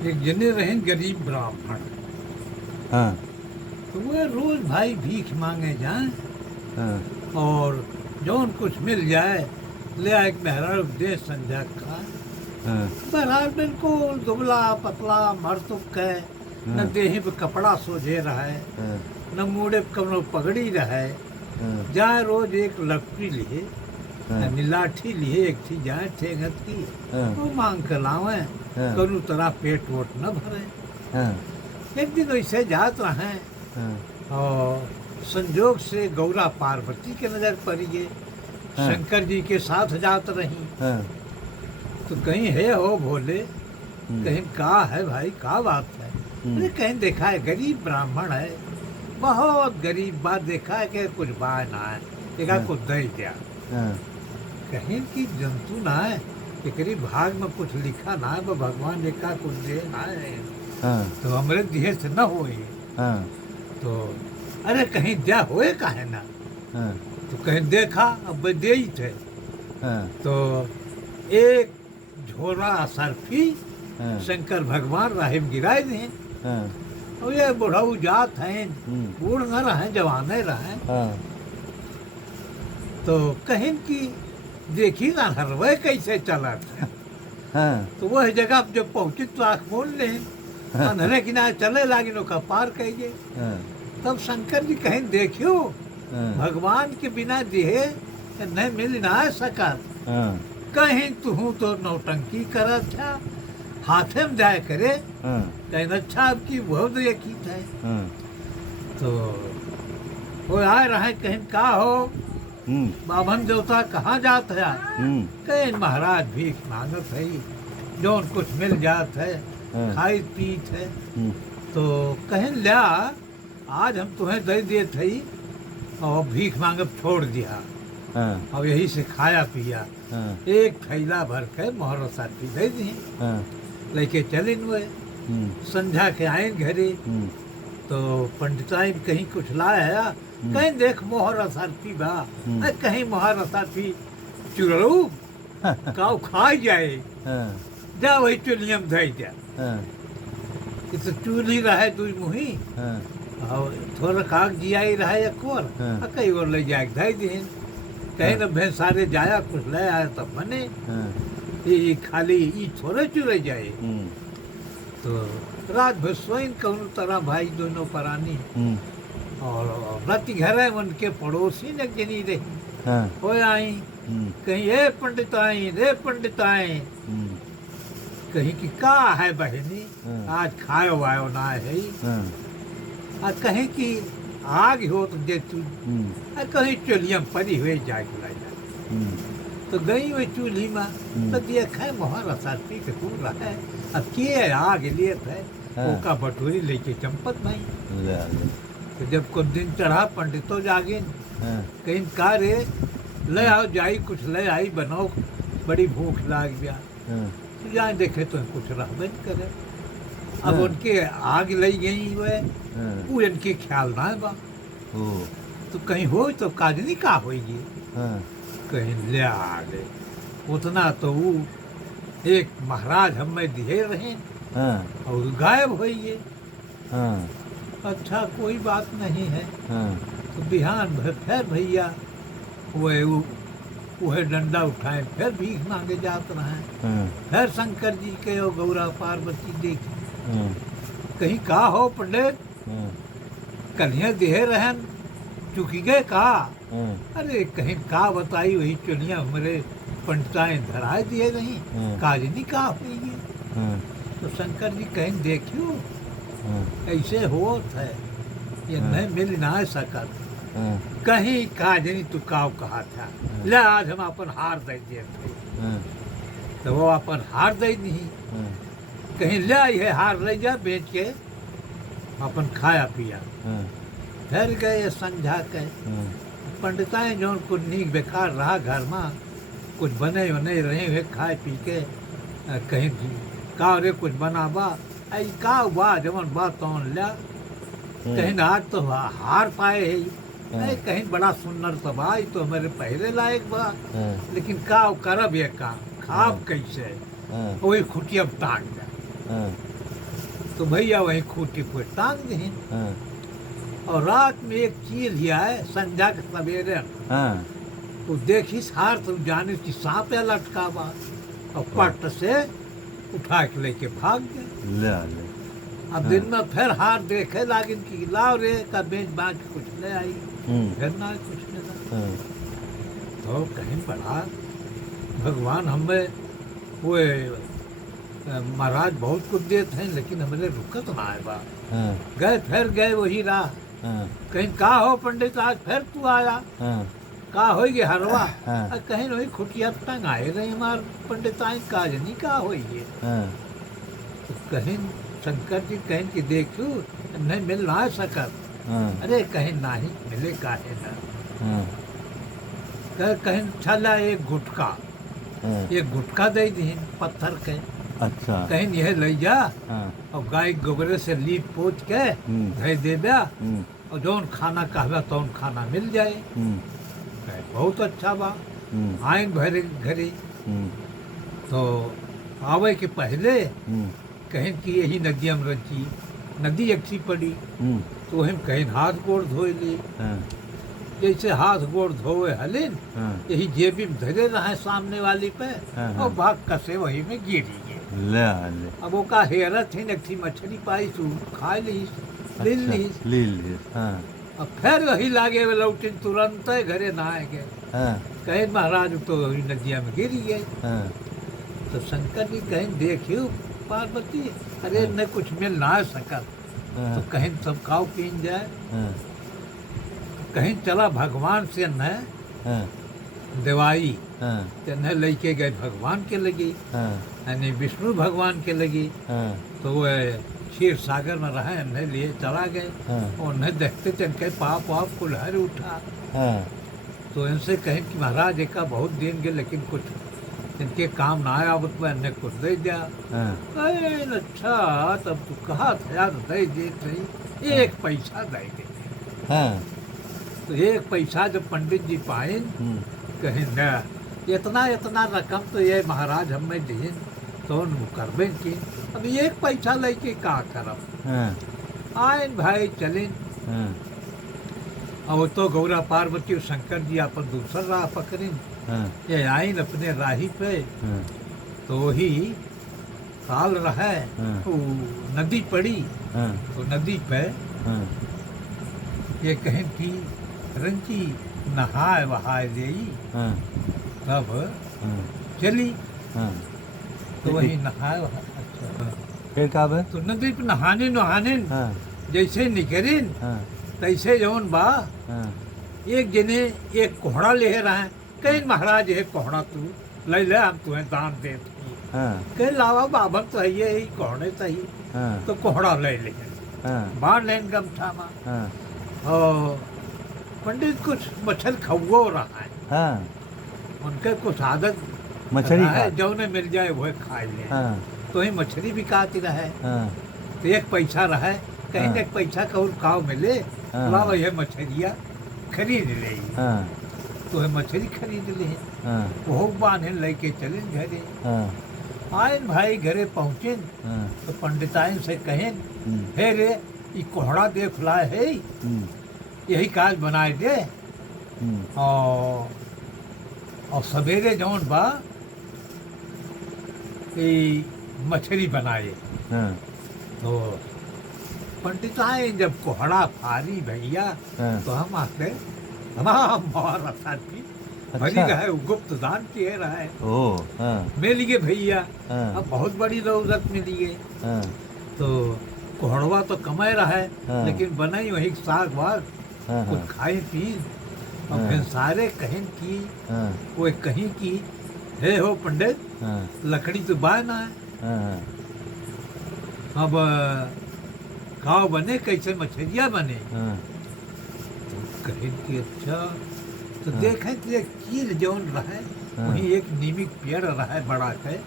एक जने रहे गरीब ब्राह्मण। हाँ तो वह रोज भाई भीख मांगे जाए हाँ और जौन कुछ मिल जाए ले आए मेहरा दे संध्या का। हाँ बहरहाल बिल्कुल दुबला पतला मरतुक है, न हाँ देही पे कपड़ा सोझे रहे, हाँ न मूड़े पे कवनो पगड़ी रहे। हाँ जाए रोज एक लकड़ी लिए, हाँ लाठी लिए एक थी जाए ठेंगत की, हाँ वो मांग के लावे, हाँ कनु तरह पेट वोट न भरे। हाँ एक दिन वैसे जात रहे हाँ और संजोग से गौरा पार्वती के नजर पड़ी है। हाँ। शंकर जी के साथ जात रही हाँ तो कहीं है हो भोले, हम्म, कहीं का है भाई का बात है। अरे कहीं देखा है गरीब ब्राह्मण है, बहुत गरीब बात देखा है कि कुछ बाय ना है, एक हाँ। कुछ दे दिया। हाँ कहीं की जंतु ना है, एकरी भाग में कुछ लिखा ना है, वो भगवान ने का कुछ दे ना है हाँ तो हमरे दिहे से न होए। हाँ तो अरे कहीं दिया होए का है ना, हाँ तो कहीं देखा अब दे ही थे। हाँ तो एक झोरा सर्फी हाँ शंकर भगवान राहिब गिराए दिए। हाँ और ये बुढ़ऊ जात हैं, बूढ़ न रहे जवाने रहे। हाँ तो कहीं की देखी ना हरवे कैसे चला था। हाँ तो वह जगह पे जब पहुंची तो आँख मोड़ ले, अंधेरे किनारे चले लागिन ओका पार कहिए। हाँ तब शंकर जी कहीं देखियो हाँ भगवान के बिना दिहे नहीं मिल ना सका। हाँ कहीं तू तो नौटंकी करत था, हाथे में जाए करे हाँ कहीं अच्छा आपकी बहुत यकी है। हाँ तो वो आए रहे कहीं का हो हम्म बाभन देवता कहाँ जात है। हम्म कहीं महाराज भीख मांगत है, जौन कुछ मिल जात है हाँ। खाई पीत है। हम्म तो कहीं लिया आज हम तुम्हें दे दिए थे और भीख मांगब छोड़ दिया, हाँ अब यही से खाया पिया। हाँ एक थैला भर के मोहर साथी दे दिए, हाँ लेके चले हुए संध्या के आए घरे। तो पंडिताई कहीं कुछ लाया, कहीं देख मोहर साथी बा, अरे कहीं मोहर साथी चुरलू काऊ खा जाए, हाँ जा वही चुलियम धै जा। हाँ ये तो चूल्ही रहे दुई मुही हाँ और थोड़ा काग जियाई रहे एक और हाँ। कई और ले जाए धै दिन कहीं न भैंस सारे जाया कुछ ले आया तब बने हाँ ये खाली ये थोड़े चुरे जाए। तो रात भर सोइन कहूँ तरह भाई दोनों परानी और राती घर है उनके पड़ोसी ने गिनी रही हाँ हो आई कहीं ए पंडित आई रे पंडित आई, कहीं की का है बहनी आज खायो वायो ना है, आ कहीं की आग हो तो दे तू, आ कहीं चूल्हिया पड़ी हुई जाग ला जा। तो गई हुई चूल्ही में तो देखा मोहर साथी के तू रहा अब के आग लिए थे ओका भटूरी लेके चंपत भाई। तो जब कुछ दिन चढ़ा पंडितों जागे कहीं का रे ले आओ जाई कुछ ले आई बनाओ बड़ी भूख लाग गया। तो जाए देखे तो कुछ रहबे न करे। अब उनके आग लई गई हुए वो इनके ख्याल ना बा। तो कहीं हो तो काजनी का होगी, कहीं ले आ गए उतना तो वो एक महाराज हमें दिए रहे और गायब हो गए। अच्छा कोई बात नहीं है। तो बिहान फिर भैया वह डंडा उठाए फिर भीख मांगे जात रहे। फिर शंकर जी के और गौरा पार्वती देखी कहीं का हो पंडित कन्या देह रहन चुकी गए का। अरे कहीं का बताई वही चुनिया हमारे पंडिताएं धराए दिए नहीं काजनी का हुई। तो शंकर जी कहीं देखियो ऐसे होत है ये नहीं मिल ना सका। कहीं काजनी तू काव कहा था ले आज हम अपन हार दे दिए थे। तो वो अपन हार दे नहीं कहीं ले आई है हार ले जा बेच के अपन खाया पिया। फिर गए संझा के पंडिताएं जो कुछ नीक बेकार रहा घर में कुछ बने बने रहे हुए खाए पी के कहीं का रे कुछ बनाबा आई का बा जमन बा तौन लिया कहीं आज तो हार पाए है कहीं बड़ा सुंदर तो भाई तो हमारे पहले लायक बा लेकिन का करब ये काम खाब कैसे वही खुटिया टांग जाए। तो भैया वहीं खूंटी पर टांग दी। हाँ और रात में एक चील ही आए संध्या के सवेरे, हाँ तो देखी हार तो जाने की सांप या लटका बा, और पट से उठा के लेके भाग गए। ले ले अब दिन में फिर हार देखे लागिन की लाओ रे का बेच बाँच कुछ ले आई, फिर ना कुछ ले ला। तो कहीं बढ़ा भगवान हमें वो महाराज बहुत कुछ देते हैं, लेकिन हमें रुकत ना आए बा। गए फिर गए वही राह, कहीं का हो पंडित आज फिर तू आया, का होइए हरवा, कहीं वही खुटिया तंग आए रहे हमार पंडित आई का जनी का होइए। तो कहीं शंकर जी कहीं कि देखू नहीं मिल ना सकत, अरे कहीं नहीं मिले काहे ना, कहीं चला एक गुटका दे दी पत्थर के, अच्छा कहीं यह ले जा और गाय गोबरे से लीप पोत के धै दे दिया, और जौन खाना कहवा तौन खाना मिल जाए। बहुत अच्छा बा। आइन भरे घरे तो आवे के पहले कहीं कि यही नदिया में रची नदी अच्छी पड़ी, तो हम कहीं हाथ गोड़ धोए ली, जैसे हाथ गोड़ धोए हलिन यही जेबी में धरे रहे सामने वाली पे, और भाग कसे वही में गिरी गए। ले अब वो का हेरत थी नक्सी मछली पाई तू खा ली ली। अब फिर वही लागे वे लौटिन तुरंत घरे नहाए गए, कहे महाराज तो वही नदिया में गिरी गए। तो शंकर जी कहीं देखियो पार्वती, अरे न कुछ मिल ना सकत, तो कहीं सब खाओ पीन जाए, कहीं चला भगवान से न दवाई न लेके गए भगवान के लगी, यानी विष्णु भगवान के लगी। तो वो क्षीर सागर में रहे, उन्हें लिए चला गए, और उन्हें देखते थे इनके पाप वाप कुल्हर उठा। तो इनसे कहें कि महाराज एक बहुत दिन गए, लेकिन कुछ इनके काम ना आया, अब तो इन्हें कुछ दे दिया। अच्छा तब तू कहा था यार दे देते, एक पैसा दे देते। तो एक पैसा जब पंडित जी पाए, कहें न इतना इतना रकम तो ये महाराज हमें दिए, तो करबे की अब एक पैसा लेके का करब। आयन भाई चले, और तो गौरा पार्वती और शंकर जी अपन दूसरा राह पकड़े, ये आइन अपने राही पे। तो वही काल रहे, तो नदी पड़ी, तो नदी पे ये कहें कि रंची नहाए वहाए दे, तब चली। तो वही नहाए अच्छा तो नदी पे नहाने जैसे निकले तैसे जौन बा एक जने एक कोहड़ा ले रहे, कहीं महाराज ये कोहड़ा तू ले ले, हम तुम्हें दान दे, कहीं लावा बाबा तो है ये कोहड़े सही, तो कोहड़ा ले ले बाढ़ लेन गमछा में। और पंडित कुछ मछल खवो रहा है, उनके कुछ आदत मछली है जो ने मिल जाए वो खा ले, तो ही मछली भी खाती रहे। तो एक पैसा रहे, कहीं एक पैसा का और खाओ मिले, तो यह मछलियाँ खरीद ले, तो है मछली खरीद ले, वो बांधे लेके चले घरे। आयन भाई घरे पहुँचे, तो पंडिताइन से कहें, हे रे ये कोहड़ा देख लाए है, यही काज बनाए दे। और सवेरे जौन बा मछली बनाए। तो पंडिताएं जब कोहड़ा फारी भैया, तो हम आते भरी गए गुप्त दान किए रहे, मिल गए भैया। अब बहुत बड़ी दौलत मिली है। तो कोहड़वा तो कमाए रहे, लेकिन बनाई वही साग वाग कुछ खाए पी, और फिर सारे कहीं की कोई कहीं की, हे हो पंडित लकड़ी तो बाय ना है, अब खाओ बने कैसे मछलियाँ बने। तो कहीं की अच्छा, तो देखें कि एक कील जौन रहे, वही एक नीमी पेड़ रहे बड़ा है,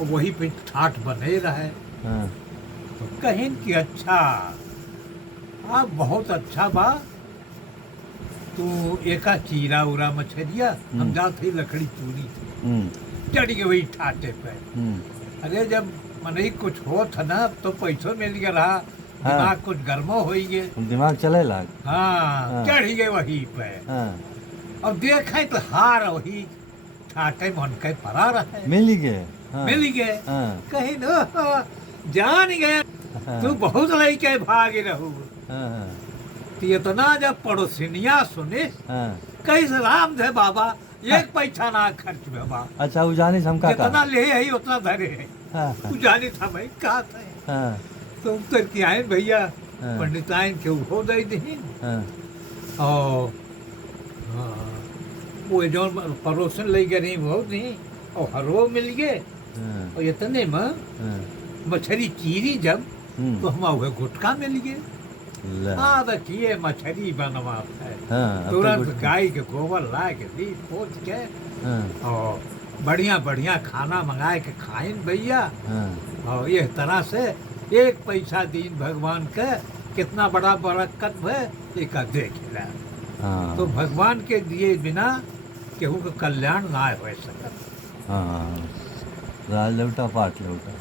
और वही पे ठाठ बने रहे। तो कहीं की अच्छा बहुत अच्छा बा, तू एका चीरा उरा मछलिया, हम जाते ही लकड़ी चूरी थी, चढ़ गए वही ठाटे पे। अरे जब मने कुछ हो था ना तो पैसों मिल गया रहा, हाँ। दिमाग कुछ गर्मो हो गए। दिमाग चले लाग। हाँ, हाँ। चढ़ गए वहीं पे। हाँ, अब देखे तो हार वही ठाटे मन के पड़ा रहे। मिल गए। हाँ, मिल गए। हाँ, कहीं न जान गए हाँ, तू बहुत लड़के भागे रहू। हाँ, हाँ, तो इतना जब पड़ोसिनिया सुने हाँ। कैसे राम थे बाबा, एक पैसा ना खर्च में बा, अच्छा वो जानी हम का जितना ले है उतना धरे है। हाँ, तू जाने था भाई का थे हाँ, तुम तो क्या है भैया, हाँ। पंडिताइन के हो दे दी। हाँ, और हाँ, वो जो पड़ोसन ले गए नहीं वो नहीं, और हरो मिल गए। हाँ, और इतने में हाँ, मछली चीरी जब तो हम वह गुटका मिल गए। ले। हाँ देखिए मछली बनवाता है, हाँ, अब तो तुरंत गुटका। गाय के गोबर ला के दी पोछ के, हाँ, और बढ़िया बढ़िया खाना मंगाए के खाइन भैया। हाँ, और इस तरह से एक पैसा दीन भगवान के कितना बड़ा बरकत है एक देख ला। हाँ, तो भगवान के दिए बिना केहू के कल्याण ना हो सकता। हाँ, राज लौटा पाट लौटा।